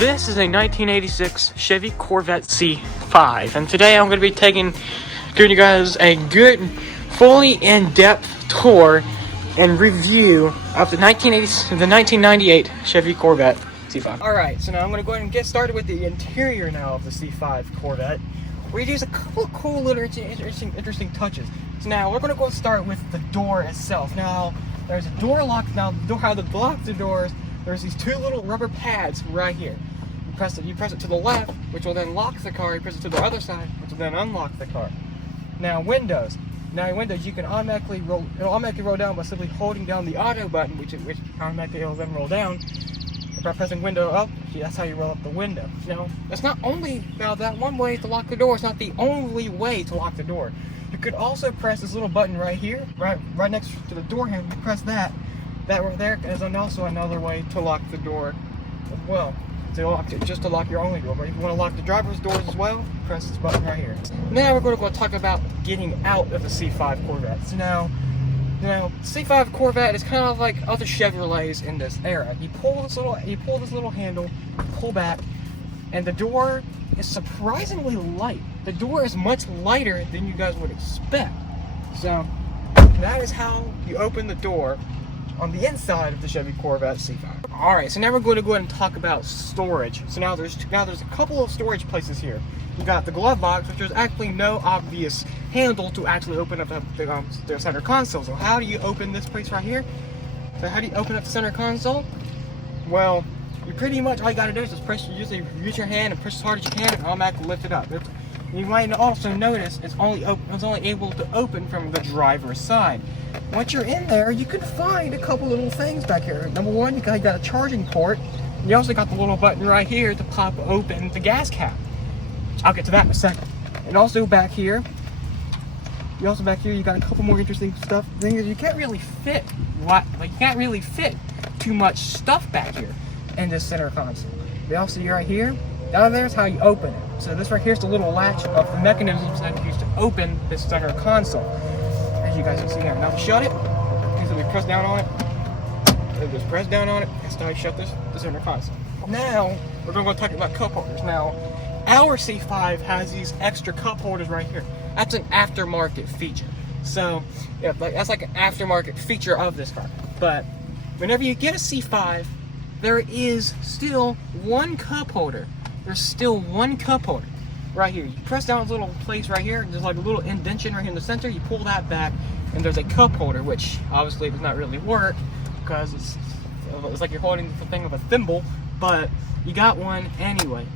This is a 1986 Chevy Corvette C5, and today I'm going to be giving you guys a good, fully in-depth tour and review of the 1998 Chevy Corvette C5. Alright, so now I'm going to go ahead and get started with the interior now of the C5 Corvette. We use a couple of cool little interesting touches. So now we're going to go start with the door itself. Now, there's a door lock. Now, how to lock the doors, there's these two little rubber pads right here. You press it to the left, which will then lock the car. You press it to the other side, which will then unlock the car. Now windows. Now windows, you can automatically roll down by simply holding down the auto button, which automatically will then roll down. By pressing window up, that's how you roll up the window. Now, that's not only that one way to lock the door. It's not the only way to lock the door. You could also press this little button right here, right next to the door handle. You press that right there is also another way to lock the door as well. Just to lock your only door. But if you want to lock the driver's doors as well, press this button right here. Now we're going to go talk about getting out of the C5 Corvette. So now, C5 Corvette is kind of like other Chevrolets in this era. You pull this little handle, pull back, and the door is surprisingly light. The door is much lighter than you guys would expect. So that is how you open the door on the inside of the Chevy Corvette C5. Alright, so now we're going to go ahead and talk about storage. So now there's a couple of storage places here. You got the glove box, which there's actually no obvious handle to actually open up the center console. So how do you open this place right here? So how do you open up the center console? Well, you pretty much, all you gotta do is just use your hand and push as hard as you can and automatically lift it up. You might also notice it's only able to open from the driver's side. Once you're in there, you can find a couple little things back here. Number one, you got a charging port. You also got the little button right here to pop open the gas cap. I'll get to that in a second. And also back here, you got a couple more interesting stuff. The thing is, you can't really fit too much stuff back here in this center console. But also, you're right here. Down there is how you open it. So this right here is the little latch of the mechanisms that are used to open this center console. As you guys can see here. Now to shut it, we press down on it. And just press down on it. That's how you shut the center console. Now we're going to talk about cup holders. Now our C5 has these extra cup holders right here. That's an aftermarket feature. So yeah, that's like an aftermarket feature of this car. But whenever you get a C5, there is still one cup holder. There's still one cup holder right here. You press down this little place right here, and there's like a little indentation right here in the center. You pull that back, and there's a cup holder, which obviously does not really work because it's like you're holding the thing with a thimble, but you got one anyway.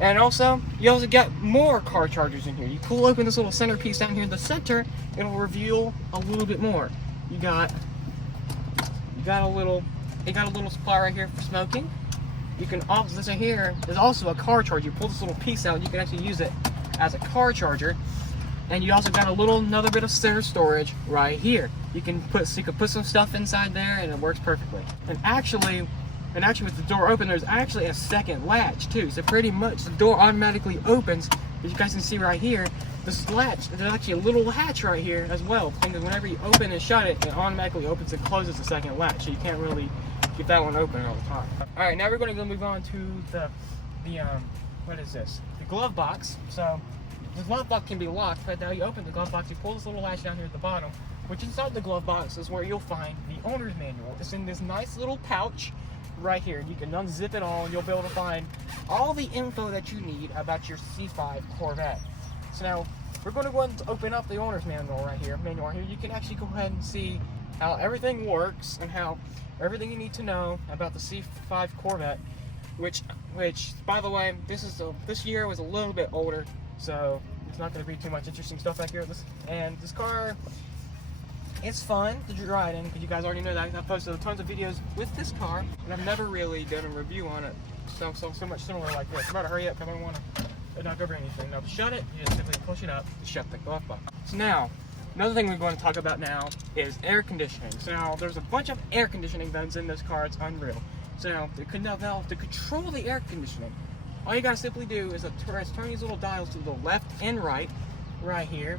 And also, you also got more car chargers in here. You pull open this little centerpiece down here in the center, it'll reveal a little bit more. You got a little spot right here for smoking. You can also, this right here is also a car charger. You pull this little piece out, you can actually use it as a car charger. And you also got another bit of center storage right here. You can put some stuff inside there, and it works perfectly. And actually with the door open, there's actually a second latch too. So pretty much the door automatically opens. As you guys can see right here, this latch, there's actually a little latch right here as well. Because whenever you open and shut it, it automatically opens and closes the second latch. So you can't really keep that one open all the time. All right, now we're going to move on to the what is this? The glove box. So the glove box can be locked, but now you open the glove box, you pull this little latch down here at the bottom, which inside the glove box is where you'll find the owner's manual. It's in this nice little pouch right here. You can unzip it all, and you'll be able to find all the info that you need about your C5 Corvette. So now we're going to go ahead and open up the owner's manual right here. You can actually go ahead and see how everything works and how everything you need to know about the C5 Corvette, which by the way, this year was a little bit older, so it's not going to be too much interesting stuff back here. And this car, it's fun to ride in, because you guys already know that I've posted tons of videos with this car, and I've never really done a review on it so much similar like this. I'm about to hurry up because I don't want to knock over anything. Now to shut it, you just simply push it up to shut the glove box. So now, another thing we're going to talk about now is air conditioning. So now, there's a bunch of air conditioning vents in this car. It's unreal. So now, to control the air conditioning, all you got to simply do is turn these little dials to the left and right here.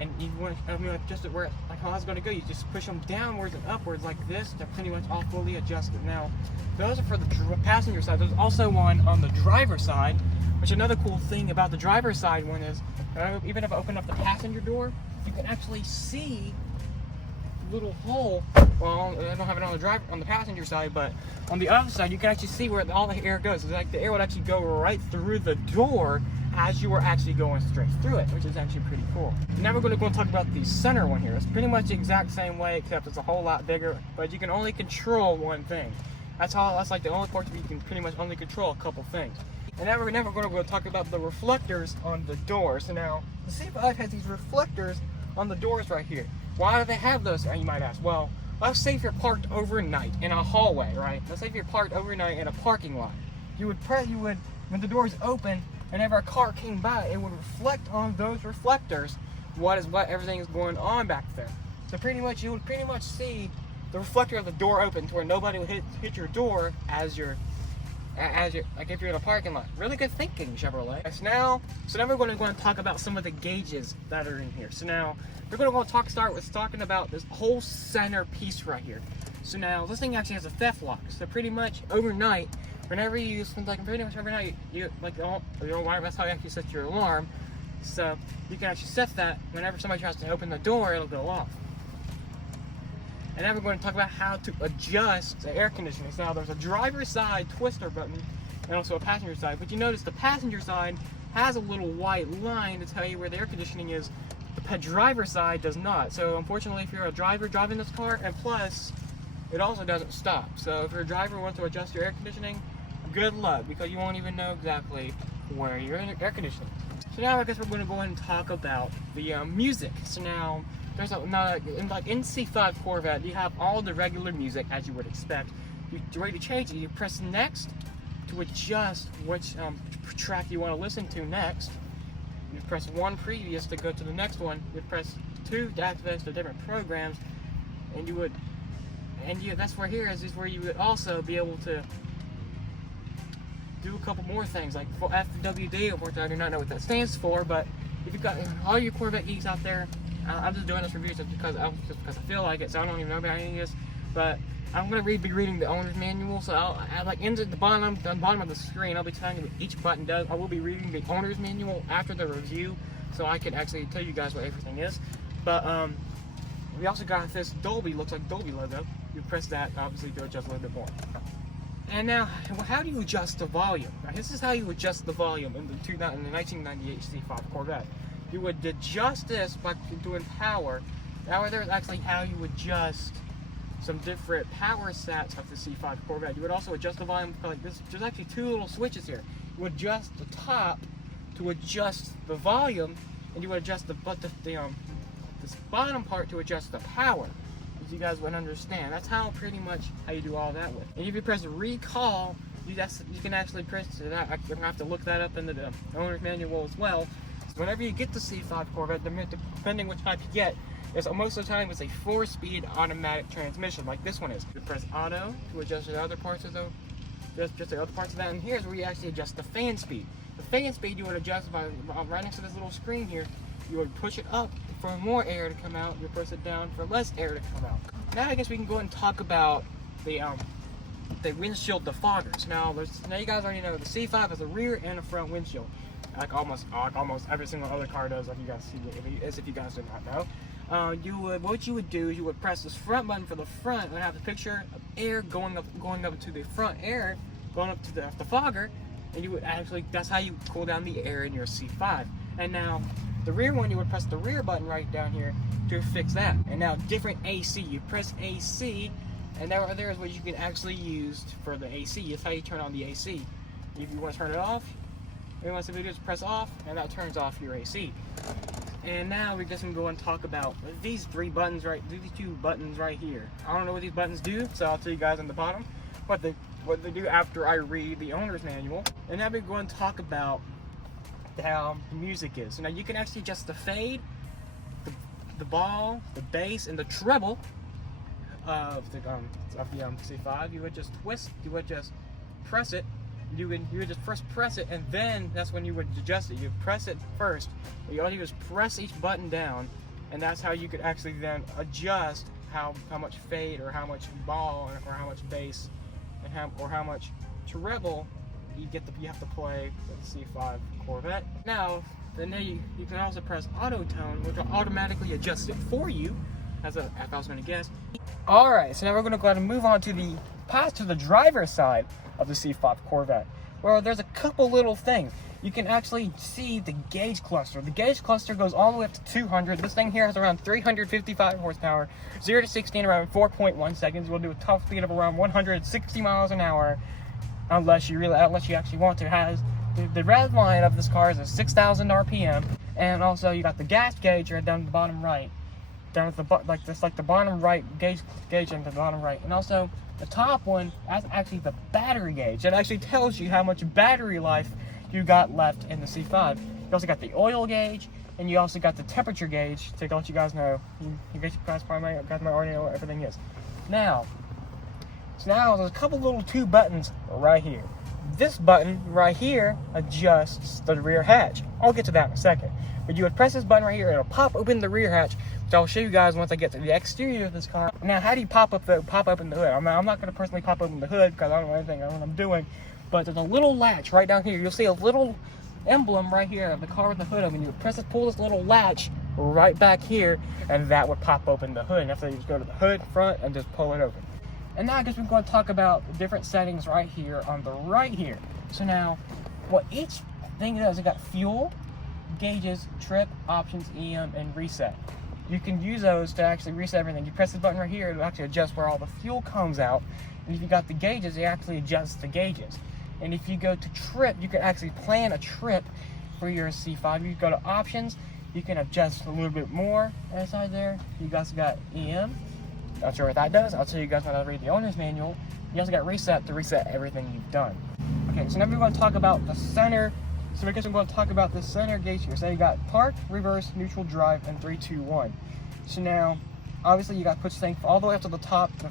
and you want to, adjust it where, like how it's going to go. You just push them downwards and upwards like this. They're pretty much all fully adjusted. Now, those are for the passenger side. There's also one on the driver's side, which another cool thing about the driver's side one is, even if I open up the passenger door, you can actually see the little hole. Well, I don't have it on the passenger side, but on the other side, you can actually see where all the air goes. It's like the air would actually go right through the door as you were actually going straight through it, which is actually pretty cool. Now we're going to go and talk about the center one here. It's pretty much the exact same way, except it's a whole lot bigger, but you can only control one thing. That's like the only part where you can pretty much only control a couple things. And now we're going to go talk about the reflectors on the doors. So now, the C5 has these reflectors on the doors right here. Why do they have those, you might ask? Well, let's say if you're parked overnight in a hallway, right? Let's say if you're parked overnight in a parking lot. When the doors open, whenever a car came by, it would reflect on those reflectors what everything is going on back there. So you would pretty much see the reflector of the door open to where nobody would hit your door as you're like if you're in a parking lot. Really good thinking, Chevrolet. So now we're going to go and talk about some of the gauges that are in here. So now we're going to start with talking about this whole center piece right here. So now this thing actually has a theft lock. So pretty much overnight, whenever you use something, like pretty much overnight, that's how you actually set your alarm. So you can actually set that whenever somebody tries to open the door, it'll go off. And now we're going to talk about how to adjust the air conditioning. So now there's a driver's side twister button and also a passenger side. But you notice the passenger side has a little white line to tell you where the air conditioning is. The driver's side does not. So unfortunately, if you're a driver driving this car, and plus, it also doesn't stop. So if you're a driver who wants to adjust your air conditioning, good luck, because you won't even know exactly where your air conditioning. So now I guess we're going to go ahead and talk about the music. So now there's in C5 Corvette, you have all the regular music as you would expect. You're ready to change it. You press next to adjust which track you want to listen to next. You press 1 previous to go to the next one. You press 2 to activate the different programs, and that's where is where you would also be able to do a couple more things, like for FWD, of course I do not know what that stands for, but if you've got all your Corvette geeks out there, I'm just doing this review just because I feel like it, so I don't even know about any of this, but I'm going to be reading the owner's manual, so I'll like into the bottom of the screen, I'll be telling you what each button does. I will be reading the owner's manual after the review, so I can actually tell you guys what everything is. But we also got this Dolby, looks like Dolby logo. You press that, obviously, to adjust a little bit more. And now, how do you adjust the volume? Now, this is how you adjust the volume in the 1998 C5 Corvette. You would adjust this by doing power. Now, there's actually how you adjust some different power sets of the C5 Corvette. You would also adjust the volume like this. There's actually 2 little switches here. You would adjust the top to adjust the volume, and you would adjust this bottom part to adjust the power. You guys would understand. That's pretty much how you do all that with. And if you press recall, you can actually press it out. You're gonna have to look that up in the owner's manual as well. So whenever you get the C5 Corvette, depending which type you get, most of the time it's a 4-speed automatic transmission, like this one is. You press auto to adjust the other parts of that, and here's where you actually adjust the fan speed. The fan speed you would adjust by right next to this little screen here. You would push it up for more air to come out. You press it down for less air to come out. Now I guess we can go and talk about the windshield defoggers. Now you guys already know the C5 has a rear and a front windshield, like almost every single other car does. Like you guys see, if you guys do not know, what you would do is you would press this front button for the front and have the picture of air going up to the front air, going up to the defogger, and you would that's how you cool down the air in your C5. And now the rear one, you would press the rear button right down here to fix that. And now different AC, you press AC, and there is what you can actually use for the AC. It's how you turn on the AC. If you want to turn it off, you want to just press off, and that turns off your AC. And now we're just gonna go and talk about these 2 buttons right here. I don't know what these buttons do, so I'll tell you guys on the bottom what they do after I read the owner's manual. And now we're going to talk about how the music is. So now you can actually adjust the fade, the ball, the bass, and the treble of the C5. You would just twist. You would just press it. You would just first press it, and then that's when you would adjust it. You press it first. All you do is press each button down And that's how you could actually then adjust how much fade or how much ball or how much bass and how much treble you have to play with the C5 Corvette. Now you can also press auto tone, which will automatically adjust it for you, as I was going to guess. All right, so now we're going to go ahead and move on to the driver's side of the C5 Corvette, where there's a couple little things. You can actually see the gauge cluster. The gauge cluster goes all the way up to 200. This thing here has around 355 horsepower, 0 to 60 in around 4.1 seconds. We'll do a top speed of around 160 miles an hour, unless you actually want to. It has the red line of this car is a 6,000 RPM, and also you got the gas gauge right down at the bottom right, down at the the bottom right gauge in the bottom right, and also the top one that's actually the battery gauge. It actually tells you how much battery life you got left in the C5. You also got the oil gauge, and you also got the temperature gauge to let you guys know. You guys probably already know what everything is. Now there's a couple little two buttons right here. This button right here adjusts the rear hatch. I'll get to that in a second. But you would press this button right here, it'll pop open the rear hatch, which I'll show you guys once I get to the exterior of this car. Now, how do you pop open the hood? I'm not going to personally pop open the hood because I don't know anything. I don't know what I'm doing. But there's a little latch right down here. You'll see a little emblem right here of the car with the hood open. You would pull this little latch right back here, and that would pop open the hood. And after you just go to the hood front and just pull it open. And now I guess we're going to talk about the different settings right here on the right here. So now, what each thing does, it got fuel, gauges, trip, options, EM, and reset. You can use those to actually reset everything. You press the button right here, it'll actually adjust where all the fuel comes out. And if you got the gauges, it actually adjusts the gauges. And if you go to trip, you can actually plan a trip for your C5. You go to options, you can adjust a little bit more inside there. You guys got EM. Not sure what that does. I'll tell you guys when I read the owner's manual. You also got reset to reset everything you've done. Okay, so now we're going to talk about the center. So I guess we're going to talk about the center gauge here. So you got park, reverse, neutral, drive, and 3, 2, 1. So now, obviously, you got to push things all the way up to the top to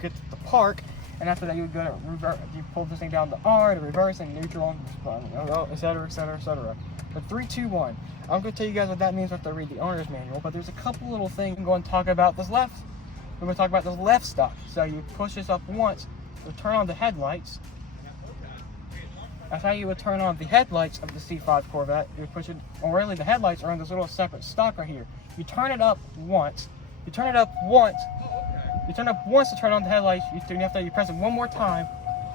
get to the park. And after that, you would go to reverse. You pull this thing down to R, to reverse, and neutral, etc., etc., etc. But 3, 2, 1. I'm going to tell you guys what that means after I read the owner's manual. But there's a couple little things. I'm going to talk about this left. We're going to talk about this left stop. So you push this up once to turn on the headlights. That's how you would turn on the headlights of the C5 Corvette. You would push it, or really the headlights are in this little separate stock right here. You turn it up once. You turn it up once. You turn it up once to turn on the headlights. You press it one more time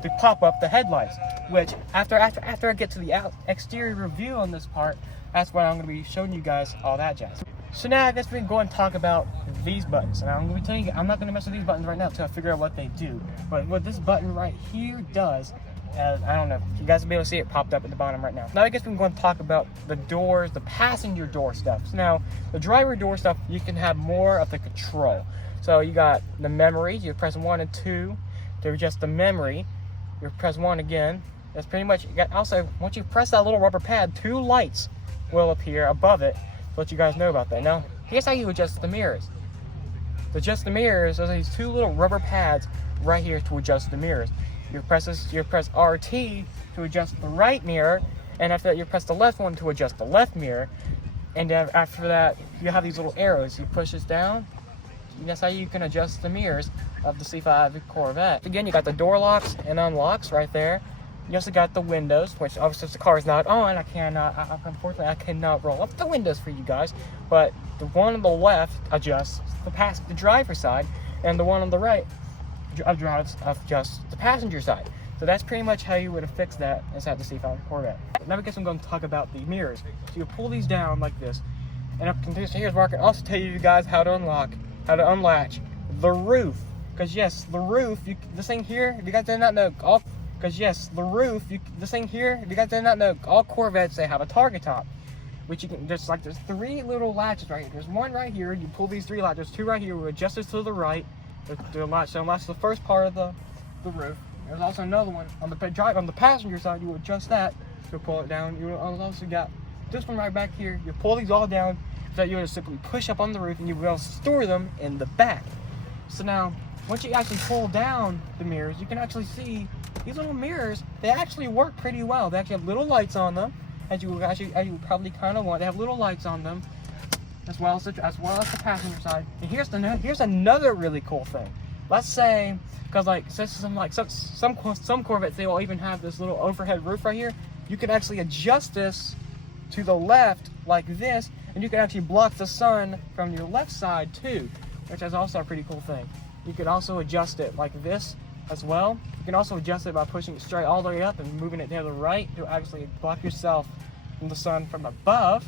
to pop up the headlights. Which after I get to the exterior review on this part, that's when I'm going to be showing you guys all that jazz. So now I guess we can go and talk about these buttons. And I'm going to be telling you, I'm not going to mess with these buttons right now until I figure out what they do. But what this button right here does, I don't know, you guys will be able to see it popped up at the bottom right now. Now I guess we're going to talk about the doors, the passenger door stuff. So now, the driver door stuff, you can have more of the control. So you got the memory, you press 1 and 2 to adjust the memory. You press 1 again. That's pretty much, you got also, once you press that little rubber pad, 2 lights will appear above it. Let you guys know about that. Now, here's how you adjust the mirrors. To adjust the mirrors, there's these 2 little rubber pads right here to adjust the mirrors. You press RT to adjust the right mirror, and after that you press the left one to adjust the left mirror, and then after that you have these little arrows. You push this down, and that's how you can adjust the mirrors of the C5 Corvette. Again, you got the door locks and unlocks right there. You also got the windows, which obviously if the car is not on, unfortunately I cannot roll up the windows for you guys, but the one on the left adjusts the driver's side, and the one on the right adjusts the passenger side. So that's pretty much how you would have fixed that inside the C5 Corvette. Now I guess I'm going to talk about the mirrors. So you pull these down like this, and here's where I can also tell you guys how to unlatch the roof. Because yes, the roof, this thing here, if you guys did not know, all Corvettes, they have a target top, which you can there's 3 little latches right here. There's one right here. You pull these 3 latches. 2 right here. We adjust this to the right. The latch, so that's the first part of the roof. There's also another one on the passenger side. You adjust that to pull it down. You also got this one right back here. You pull these all down so that you would simply push up on the roof, and you will store them in the back. So now, once you actually pull down the mirrors, you can actually see these little mirrors. They actually work pretty well. They actually have little lights on them, as you probably kind of want. They have little lights on them. as well as the passenger side. And here's another really cool thing. Let's say, because some Corvettes, they will even have this little overhead roof right here. You can actually adjust this to the left like this, and you can actually block the sun from your left side too, which is also a pretty cool thing. You could also adjust it like this as well. You can also adjust it by pushing it straight all the way up and moving it to the right to actually block yourself from the sun from above.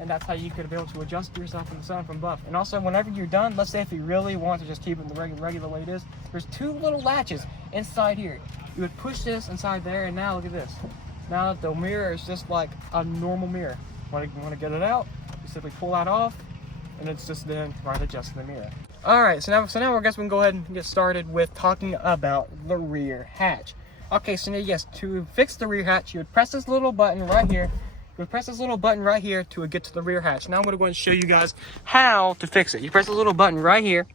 And that's how you could be able to adjust yourself from the sun from above. And also, whenever you're done, let's say if you really want to just keep it the regular way it is, there's two little latches inside here. You would push this inside there, and now look at this. Now the mirror is just like a normal mirror. Want to get it out? You simply pull that off, and it's just then right adjusting the mirror. All right, so now I guess we can go ahead and get started with talking about the rear hatch. Okay, so now yes, to fix the rear hatch, you would press this little button right here. You would press this little button right here to get to the rear hatch. Now I'm going to go and show you guys how to fix it. You press this little button right here.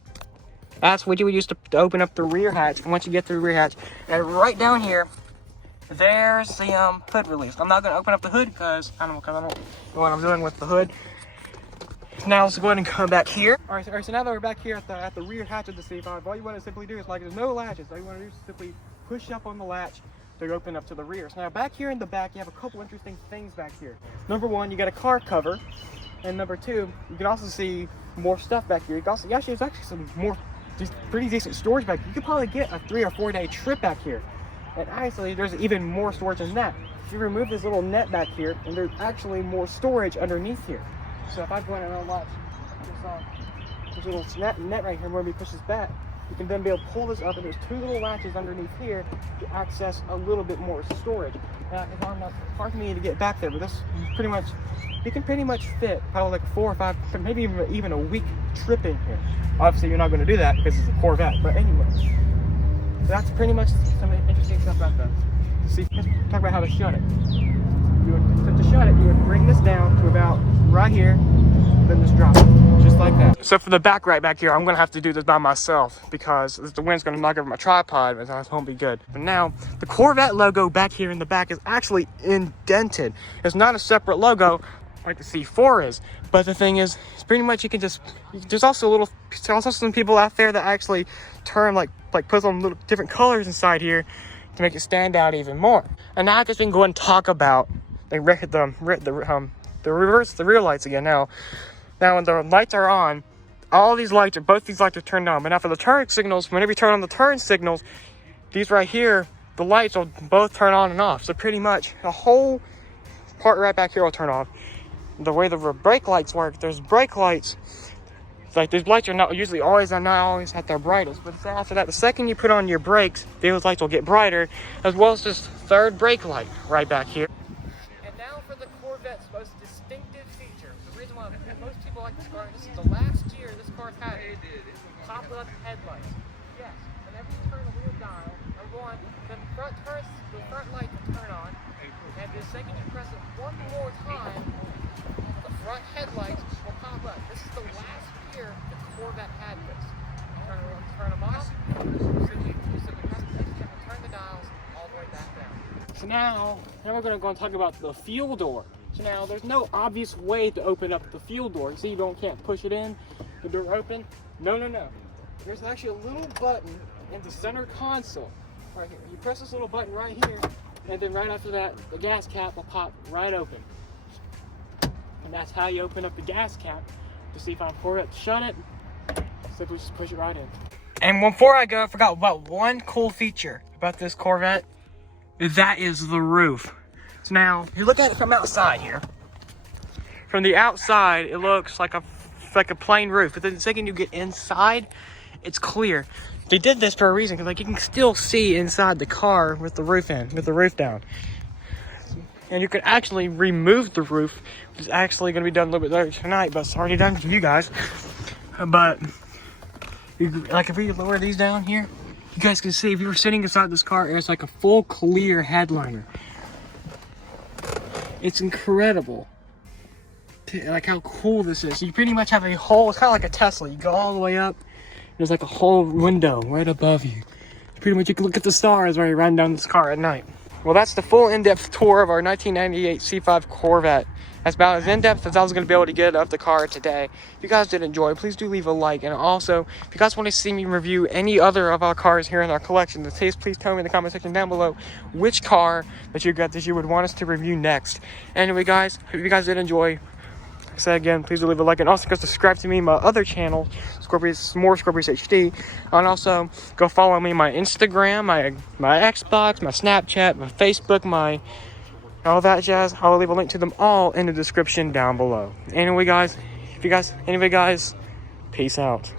That's what you would use to open up the rear hatch. And once you get to the rear hatch, and right down here, there's the hood release. I'm not going to open up the hood because I don't know what I'm doing with the hood. Now let's go ahead and come back here. All right, so now that we're back here at the rear hatch of the C5, all you want to simply do is, like, there's no latches. All you want to do is simply push up on the latch to open up to the rear. So now back here in the back, you have a couple interesting things back here. Number one, you got a car cover, and number two, you can also see there's actually some more pretty decent storage back here. You could probably get a 3 or 4 day trip back here. And actually, there's even more storage than that. If you remove this little net back here, and there's actually more storage underneath here. So if I go in and unlock this little net right here, where we push this back, you can then be able to pull this up, and there's two little latches underneath here to access a little bit more storage. Now, it's hard for me to get back there, but this pretty much, you can pretty much fit probably like 4 or 5, maybe even a week trip in here. Obviously, you're not going to do that because it's a Corvette, but anyway. That's pretty much some interesting stuff about that. See, let's talk about how to shut it. To shut it, you would bring this down to about right here, then just drop it, just like that. So for the back right back here, I'm gonna have to do this by myself because the wind's gonna knock over my tripod, but that won't be good. But now, the Corvette logo back here in the back is actually indented. It's not a separate logo like the C4 is, but the thing is, it's pretty much there's also some people out there that actually turn put some little different colors inside here to make it stand out even more. And now I guess we can go and talk about the rear lights again. Now when the lights are on, both these lights are turned on. But now for the turn signals, whenever you turn on the turn signals, these right here, the lights will both turn on and off. So pretty much the whole part right back here will turn off. The way the brake lights work, there's brake lights. Like, these lights are not always at their brightest, but after that, the second you put on your brakes, those lights will get brighter, as well as this third brake light right back here. And now for the Corvette's most distinctive feature. The reason why most people like this car, this is the last year this car had pop-up headlights. Yes, whenever you turn the wheel dial, number one, the front light will turn on, and the second you press it one more time, the front headlights will pop up. This is the last year the Corvette had this. Turn them off, you simply press the switch and turn the dials all the way back down. So now we're going to go and talk about the fuel door. So now there's no obvious way to open up the fuel door. You see, you can't push it in, the door open. No. There's actually a little button in the center console right here. You press this little button right here, and then right after that, the gas cap will pop right open. And that's how you open up the gas cap. To see if I'm Corvette to shut it, simply just push it right in. And before I go, I forgot about one cool feature about this Corvette. That is the roof. So now, you look at it from outside here. From the outside, it looks like a plain roof. But then the second you get inside, it's clear. They did this for a reason, because you can still see inside the car with the roof down. And you could actually remove the roof. It's actually going to be done a little bit later tonight, but it's already done for you guys. But if we lower these down here, you guys can see if you were sitting inside this car, it's like a full clear headliner. It's incredible. Like how cool this is. So you pretty much have a whole, it's kind of like a Tesla. You go all the way up, there's like a whole window right above you. Pretty much you can look at the stars while you're riding down this car at night. Well, that's the full in-depth tour of our 1998 C5 Corvette. That's about as in-depth as I was going to be able to get of the car today. If you guys did enjoy, please do leave a like. And also, if you guys want to see me review any other of our cars here in our collection, please tell me in the comment section down below which car that you would want us to review next. Anyway, guys, hope you guys did enjoy. Like I said again, please do leave a like. And also, go subscribe to me, my other channel, more Scorpius HD. And also, go follow me, my Instagram, my Xbox, my Snapchat, my Facebook, all that jazz. I'll leave a link to them all in the description down below. Anyway, guys, peace out.